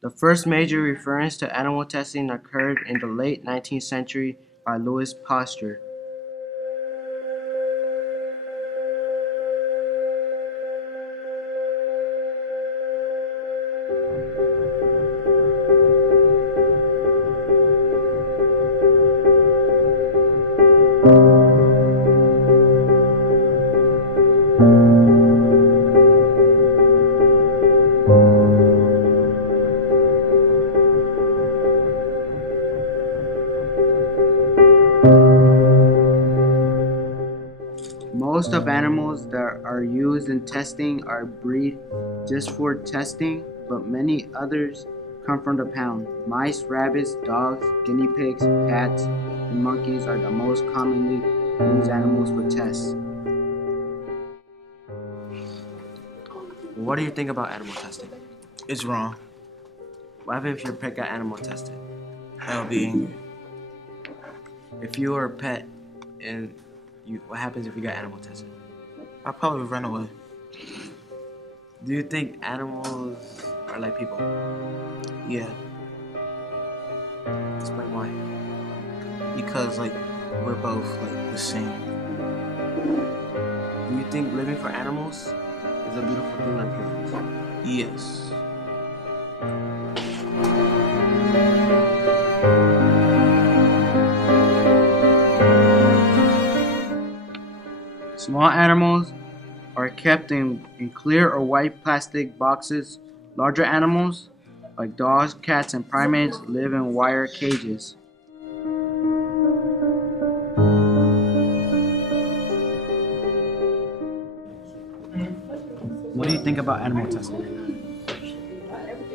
The first major reference to animal testing occurred in the late 19th century by Louis Pasteur. Most of animals that are used in testing are bred just for testing, but many others come from the pound. Mice, rabbits, dogs, guinea pigs, cats, and monkeys are the most commonly used animals for tests. What do you think about animal testing? It's wrong. What happens if your pet got animal tested? I'll be angry. If you were a pet and what happens if you got animal tested? I'll probably run away. Do you think animals are like people? Yeah, Explain why. because we're both the same. Do you think living for animals is a beautiful thing like humans? Yes. Small animals are kept in clear or white plastic boxes. Larger animals, like dogs, cats, and primates, live in wire cages. What do you think about animal testing?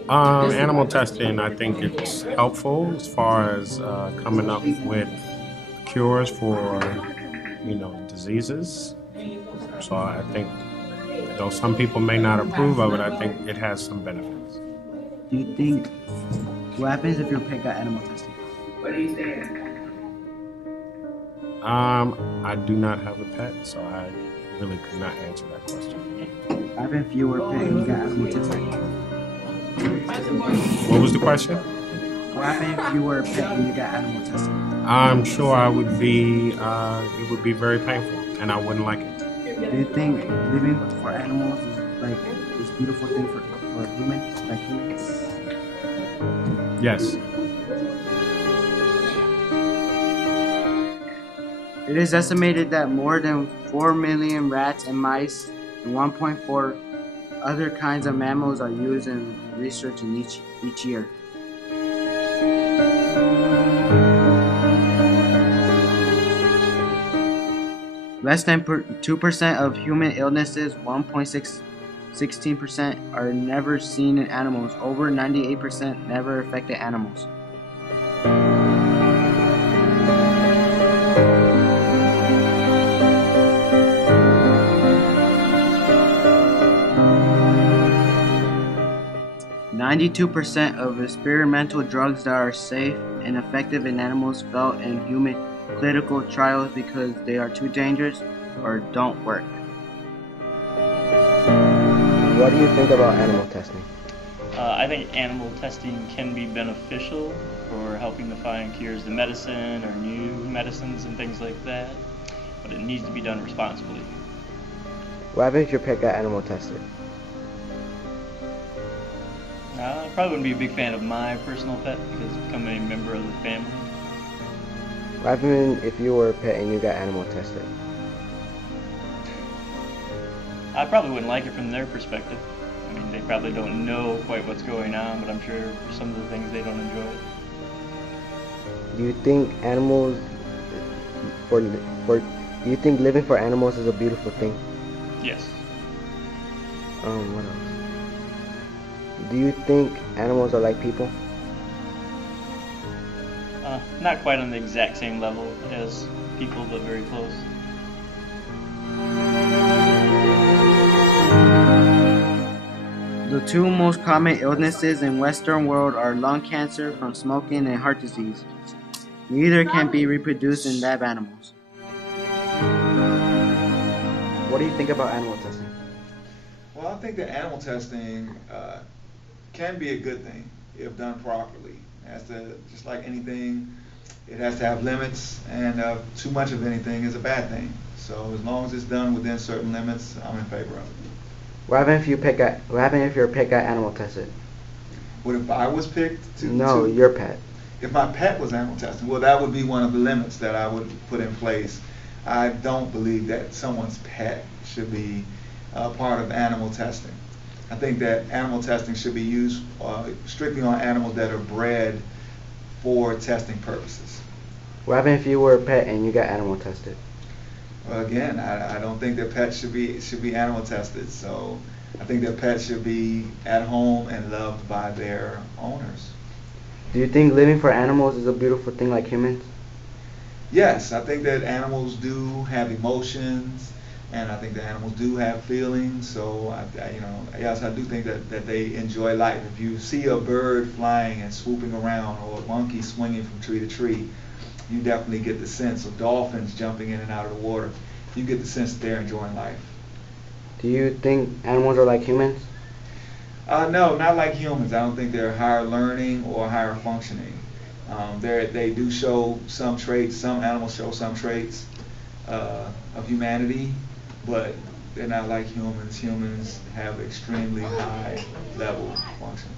Animal testing, I think it's helpful as far as coming up with cures for, diseases. So I think, though some people may not approve of it, I think it has some benefits. Do you think what happens if your pet got animal tested? I do not have a pet, so I really could not answer that question. What happens if you were a pet and you got animal tested? What was the question? What happens if you were a pet and you got animal tested? I'm sure I would be. It would be very painful, and I wouldn't like it. Do you think living for animals is like this beautiful thing for humans, like humans? Yes. It is estimated that more than 4 million rats and mice and 1.4 other kinds of mammals are used in research in each year. Less than 2% of human illnesses, 1.16%, are never seen in animals. Over 98% never affected animals. "92% of experimental drugs that are safe and effective in animals fail in human clinical trials because they are too dangerous or don't work." What do you think about animal testing? I think animal testing can be beneficial for helping to find cures to medicine or new medicines and things like that, but it needs to be done responsibly. What happens if your pet got animal tested? I probably wouldn't be a big fan of my personal pet because it's become a member of the family. What happens if you were a pet and you got animal tested? I probably wouldn't like it from their perspective. I mean, they probably don't know quite what's going on, but I'm sure for some of the things they don't enjoy it. Do you think animals do you think living for animals is a beautiful thing? Yes. What else? Do you think animals are like people? Not quite on the exact same level as people, but very close. The two most common illnesses in Western world are lung cancer from smoking and heart disease. Neither can be reproduced in lab animals. What do you think about animal testing? Well, I think that animal testing can be a good thing. if done properly. It has to, just like anything, it has to have limits, and too much of anything is a bad thing. So as long as it's done within certain limits, I'm in favor of it. What happens if you're picked got animal tested? What if I was picked to? No, your pet. If my pet was animal tested, well, that would be one of the limits that I would put in place. I don't believe that someone's pet should be part of animal testing. I think that animal testing should be used strictly on animals that are bred for testing purposes. What happens if you were a pet and you got animal tested? Well, again, I don't think that pets should be animal tested. So I think that pets should be at home and loved by their owners. Do you think living for animals is a beautiful thing like humans? Yes, I think that animals do have emotions, and I think that animals do have feelings. So yes, I do think that they enjoy life. If you see a bird flying and swooping around, or a monkey swinging from tree to tree, you definitely get the sense of dolphins jumping in and out of the water. You get the sense that they're enjoying life. Do you think animals are like humans? No, not like humans. I don't think they're higher learning or higher functioning. They do show some traits. Some animals show some traits of humanity, but they're not like humans. Humans have extremely high level function.